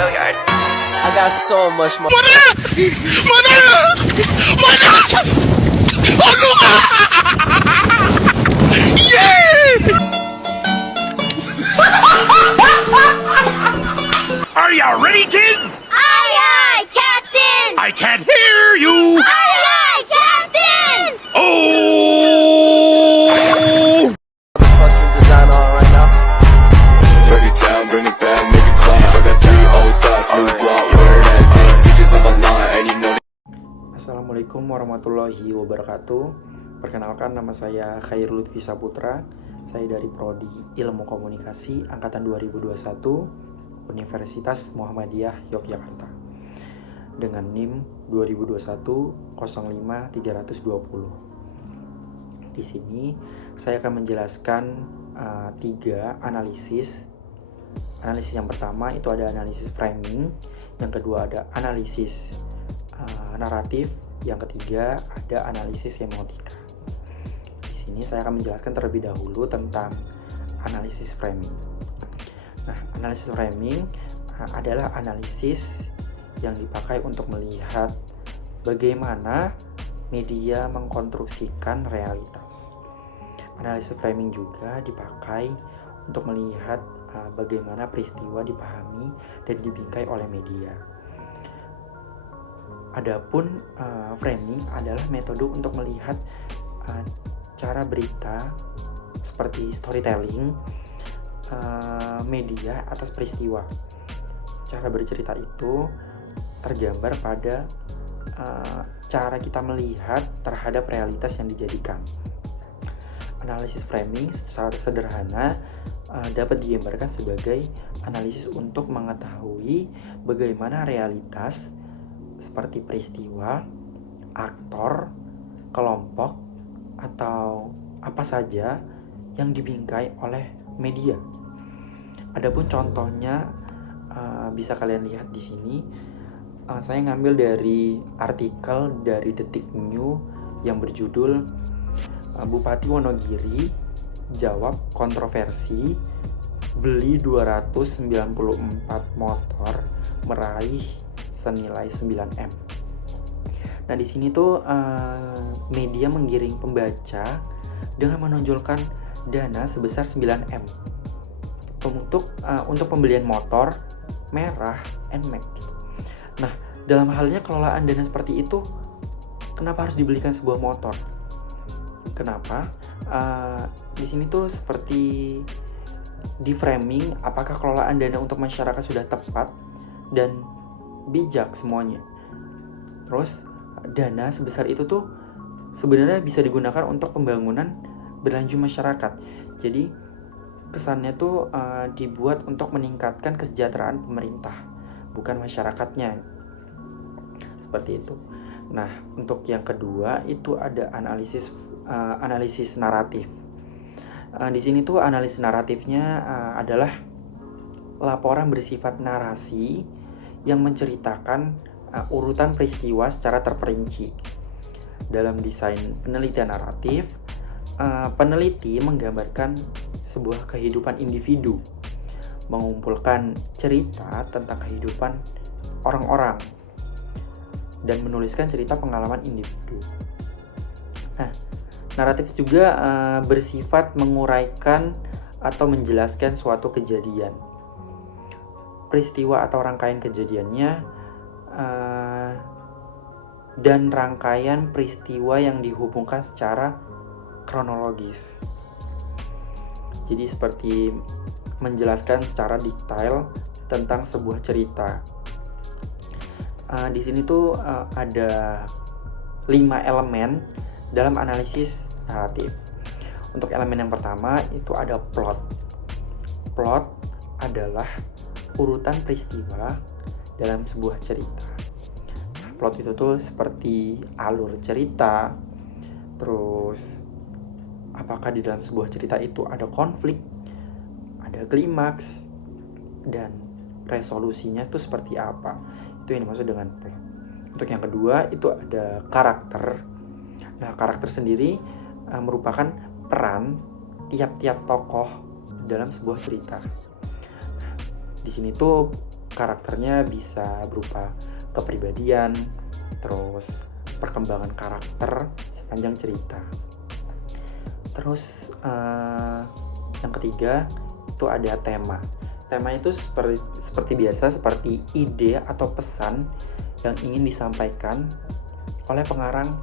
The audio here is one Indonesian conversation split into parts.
I got so much more. Are you ready, kids? Aye, aye, Captain! I can't hear you. Aye, aye, Captain! Oh! Fucking design on right now. Break it down, bring it back, make it clap. I got 3 old thoughts, new block, where that thing. Bitches on my line, and you know. Assalamualaikum warahmatullahi wabarakatuh. Perkenalkan, nama saya Khairul Lutfi Saputra. Saya dari Prodi Ilmu Komunikasi Angkatan 2021 Universitas Muhammadiyah Yogyakarta dengan NIM 2021-05-320. Di sini saya akan menjelaskan 3 analisis. Analisis yang pertama itu ada analisis framing, yang kedua ada analisis naratif, yang ketiga ada analisis semiotika. Di sini saya akan menjelaskan terlebih dahulu tentang analisis framing. Nah, analisis framing adalah analisis yang dipakai untuk melihat bagaimana media mengkonstruksikan realitas. Analisis framing juga dipakai untuk melihat bagaimana peristiwa dipahami dan dibingkai oleh media. Adapun framing adalah metode untuk melihat cara berita seperti storytelling media atas peristiwa. Cara bercerita itu tergambar pada cara kita melihat terhadap realitas yang dijadikan. Analisis framing secara sederhana dapat digambarkan sebagai analisis untuk mengetahui bagaimana realitas seperti peristiwa, aktor, kelompok, atau apa saja yang dibingkai oleh media. Adapun contohnya bisa kalian lihat di sini. Saya ngambil dari artikel dari Detik New yang berjudul Bupati Wonogiri jawab kontroversi beli 294 motor meraih senilai 9M. Nah, di sini tuh media menggiring pembaca dengan menonjolkan dana sebesar 9M untuk pembelian motor merah NMAX. Nah, dalam halnya kelolaan dana seperti itu, kenapa harus dibelikan sebuah motor? Kenapa? Di sini tuh seperti di framing apakah kelolaan dana untuk masyarakat sudah tepat dan bijak semuanya. Terus dana sebesar itu tuh sebenarnya bisa digunakan untuk pembangunan berlanjut masyarakat. Jadi kesannya tuh dibuat untuk meningkatkan kesejahteraan pemerintah, bukan masyarakatnya. Seperti itu. Nah, untuk yang kedua itu ada analisis naratif. Di sini tuh analisis naratifnya adalah laporan bersifat narasi yang menceritakan urutan peristiwa secara terperinci. Dalam desain penelitian naratif, peneliti menggambarkan sebuah kehidupan individu, mengumpulkan cerita tentang kehidupan orang-orang, dan menuliskan cerita pengalaman individu. Nah, naratif juga bersifat menguraikan atau menjelaskan suatu kejadian, peristiwa atau rangkaian kejadiannya, dan rangkaian peristiwa yang dihubungkan secara kronologis. Jadi seperti menjelaskan secara detail tentang sebuah cerita. Di sini tuh ada 5 elemen dalam analisis naratif. Untuk elemen yang pertama itu ada plot. Plot adalah urutan peristiwa dalam sebuah cerita. Plot itu tuh seperti alur cerita, terus apakah di dalam sebuah cerita itu ada konflik, ada klimaks, dan resolusinya itu seperti apa. Itu yang dimaksud dengan plot. Untuk yang kedua itu ada karakter. Nah, karakter sendiri merupakan peran tiap-tiap tokoh dalam sebuah cerita. Di sini tuh karakternya bisa berupa kepribadian, terus perkembangan karakter sepanjang cerita. Terus yang ketiga itu ada tema. Tema itu seperti biasa, seperti ide atau pesan yang ingin disampaikan oleh pengarang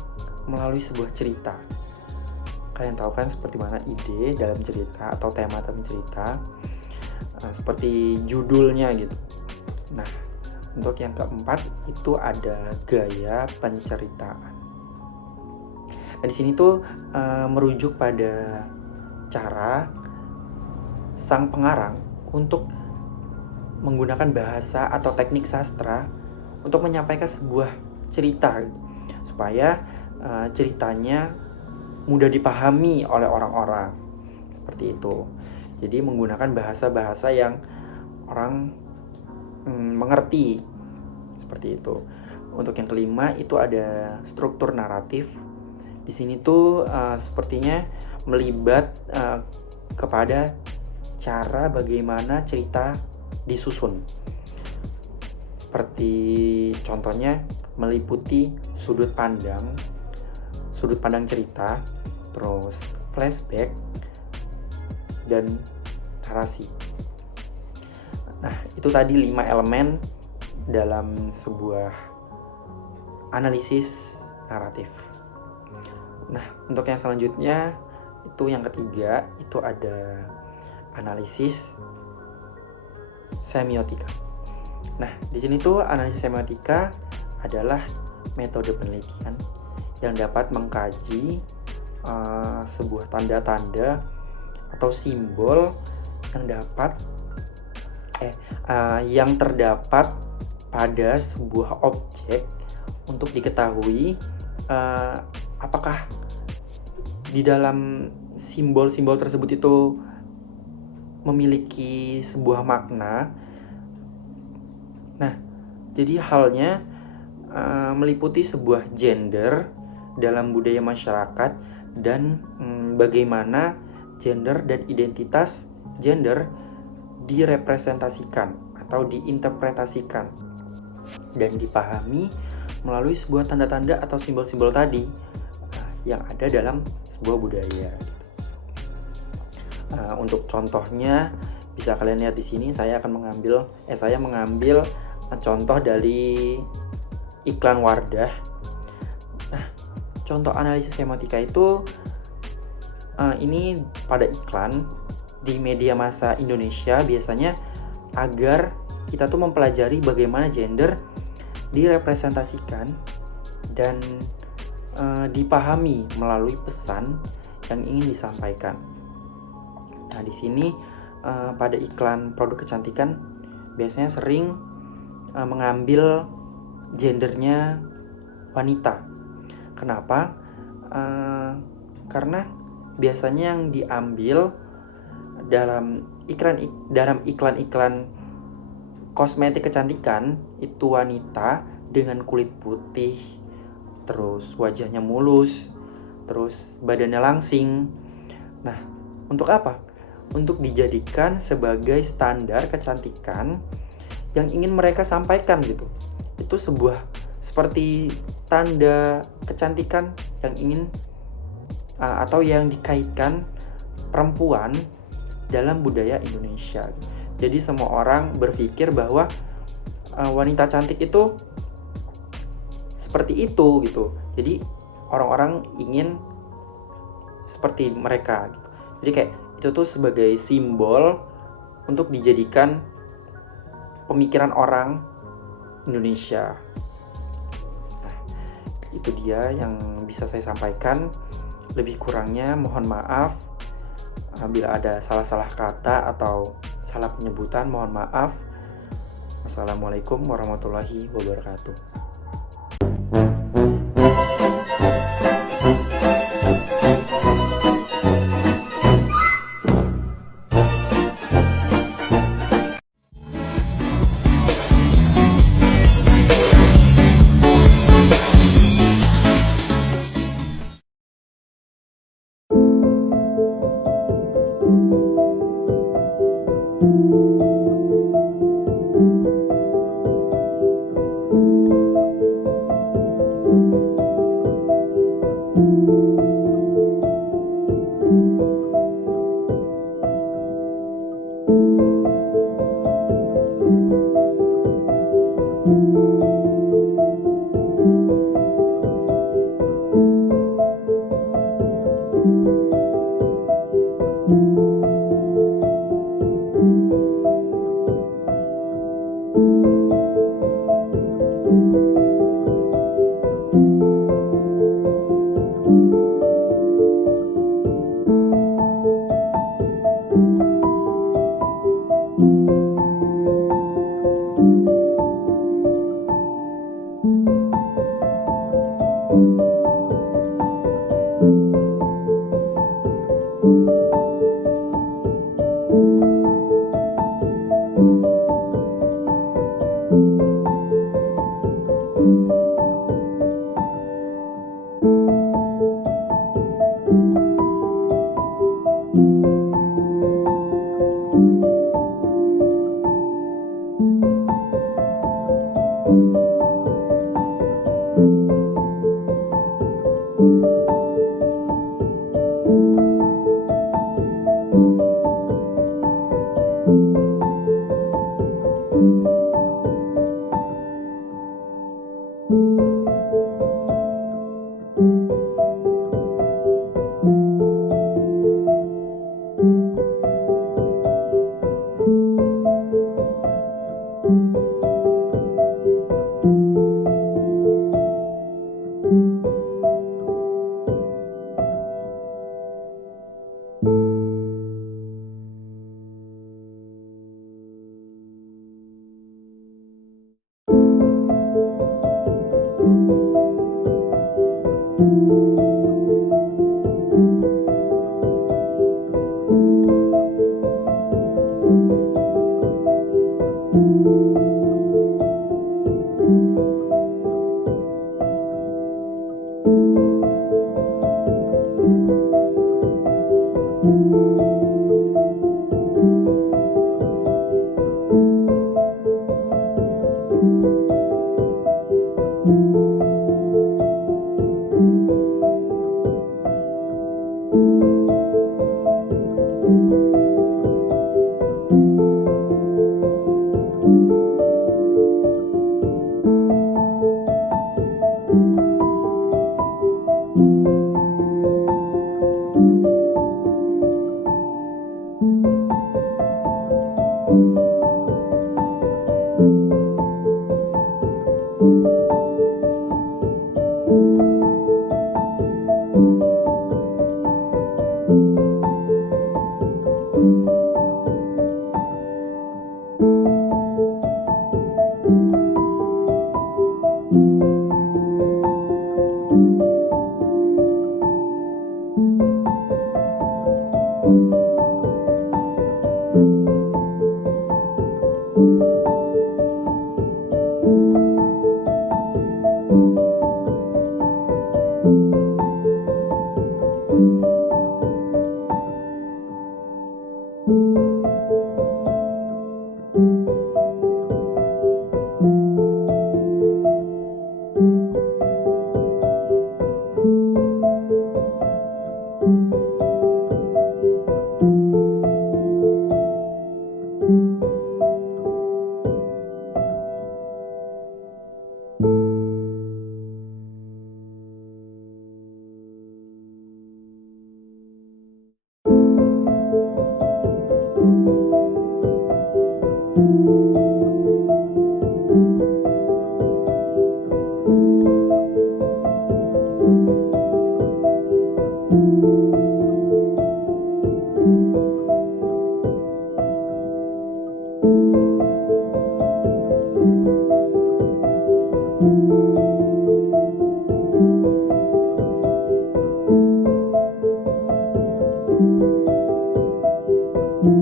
melalui sebuah cerita. Kalian tahu kan seperti mana ide dalam cerita atau tema dalam cerita, seperti judulnya gitu. Nah, untuk yang keempat itu ada gaya penceritaan. Nah, di sini tuh merujuk pada cara sang pengarang untuk menggunakan bahasa atau teknik sastra untuk menyampaikan sebuah cerita supaya ceritanya mudah dipahami oleh orang-orang. Seperti itu. Jadi menggunakan bahasa-bahasa yang orang mengerti. Seperti itu. Untuk yang kelima itu ada struktur naratif. Di sini tuh sepertinya melibat kepada cara bagaimana cerita disusun. Seperti contohnya meliputi sudut pandang cerita, terus flashback dan narasi. Nah, itu tadi 5 elemen dalam sebuah analisis naratif. Nah, untuk yang selanjutnya itu yang ketiga itu ada analisis semiotika. Nah, di sini tuh analisis semiotika adalah metode penelitian yang dapat mengkaji sebuah tanda-tanda atau simbol yang terdapat pada sebuah objek untuk diketahui apakah di dalam simbol-simbol tersebut itu memiliki sebuah makna. Nah, jadi halnya meliputi sebuah gender dalam budaya masyarakat dan bagaimana gender dan identitas gender direpresentasikan atau diinterpretasikan dan dipahami melalui sebuah tanda-tanda atau simbol-simbol tadi yang ada dalam sebuah budaya. Untuk contohnya bisa kalian lihat di sini, saya mengambil contoh dari iklan Wardah. Nah, contoh analisis semiotika itu ini pada iklan di media massa Indonesia biasanya agar kita tuh mempelajari bagaimana gender direpresentasikan dan dipahami melalui pesan yang ingin disampaikan. Nah, di sini pada iklan produk kecantikan biasanya sering mengambil gendernya wanita. Kenapa? Karena biasanya yang diambil dalam iklan-iklan kosmetik kecantikan itu wanita dengan kulit putih, terus wajahnya mulus, terus badannya langsing. Nah, untuk apa? Untuk dijadikan sebagai standar kecantikan yang ingin mereka sampaikan gitu. Itu seperti tanda kecantikan yang ingin atau yang dikaitkan perempuan dalam budaya Indonesia. Jadi semua orang berpikir bahwa wanita cantik itu seperti itu gitu. Jadi orang-orang ingin seperti mereka gitu. Jadi kayak itu tuh sebagai simbol untuk dijadikan pemikiran orang Indonesia. Nah, itu dia yang bisa saya sampaikan. Lebih kurangnya mohon maaf bila ada salah-salah kata atau salah penyebutan, mohon maaf. Wassalamualaikum warahmatullahi wabarakatuh. Thank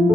you.